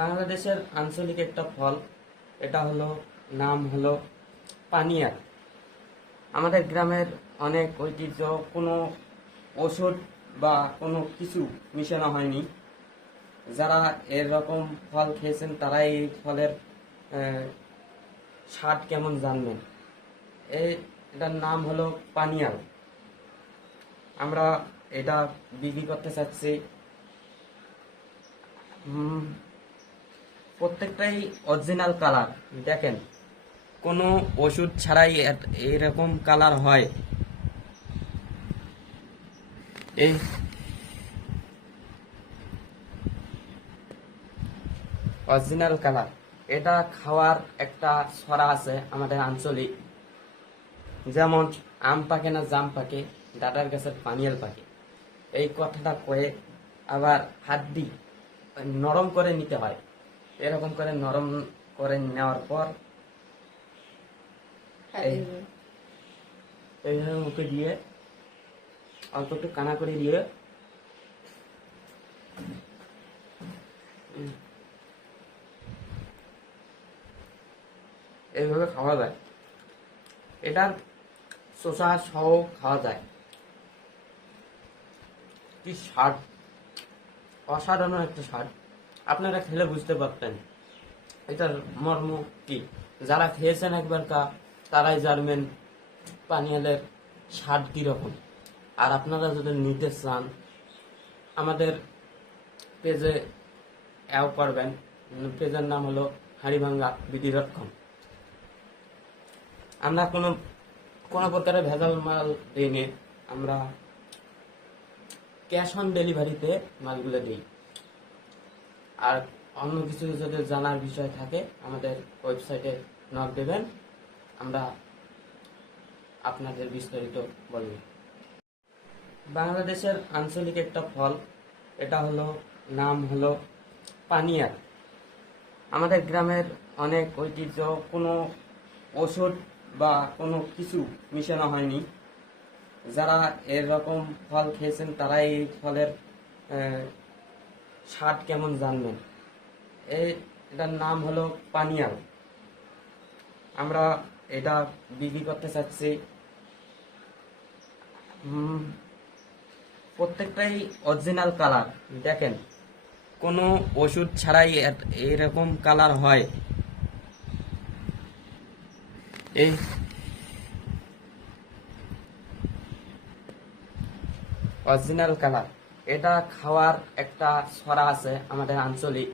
বাংলাদেশের আঞ্চলিক একটা ফল, এটা হলো, নাম হলো পানিয়ার আমাদের গ্রামের অনেক ঐতিহ্য, কোনো ওষুধ বা কোনো কিছু মিশানো হয়নি। যারা এরকম ফল খেয়েছেন তারা এই ফলের স্বাদ কেমন জানবেন। এই এটার নাম হলো পানিয়াল। আমরা এটা বিক্রি করতে চাচ্ছি। প্রত্যেকটাই অরিজিনাল কালার দেখেন, কোনো ওষুধ ছাড়াই এরকম কালার হয়। এই অরিজিনাল কালার এটা খাওয়ার একটা ছড়া আছে আমাদের আঞ্চলিক। যেমন, আম পাকে না জাম পাকে, ডাটার গাছের পানিয়াল পাকে। এই কথাটা কয়ে আবার হাত দি নরম করে নিতে হয়। এরকম করে নরম করে নেওয়ার পর এই এইভাবে মুখে দিয়ে অল্প একটু কানা করে দিয়ে এইভাবে খাওয়া যায়। এটার শোষা সহ খাওয়া যায়। কি স্বাদ? অসাধারণ একটা স্বাদ। আপনারা খেলে বুঝতে পারতেন। এটার মর্ম কি? যারা খেয়েছেন একবার কা তারাই জানবেন পানীয়ালের স্বাদ কীরকম। আর আপনারা যদি নিতে চান, আমাদের পেজে অ্যাও করবেন। পেজের নাম হলো হাড়িভাঙ্গা বিডি ডট কম। আমরা কোনো কোনো প্রকারের ভেজাল মাল দিইনি আমরা ক্যাশ অন ডেলিভারিতে মালগুলো দিই। আর অন্য কিছু যদি জানার বিষয় থাকে, আমাদের ওয়েবসাইটে নক দেবেন। আমরা আপনাদের বিস্তারিত বলব। বাংলাদেশের আঞ্চলিক একটা ফল, এটা হলো, নাম হলো পানিয়ার আমাদের গ্রামের অনেক ঐতিহ্য, কোনো ওষুধ বা কোনো কিছু মিশানো হয়নি। যারা এরকম ফল খেয়েছেন তারা এই ফলের স্বাদ কেমন জানবেন? এই এটার নাম হলো পানিয়াল। আমরা এটা বিক্রি করতে চাচ্ছি। প্রত্যেকটাই অরিজিনাল কালার দেখেন, কোনো ওষুধ ছাড়াই এরকম কালার হয়। এই অরিজিনাল কালার এটা খাওয়ার একটা ছড়া আছে আমাদের আঞ্চলিক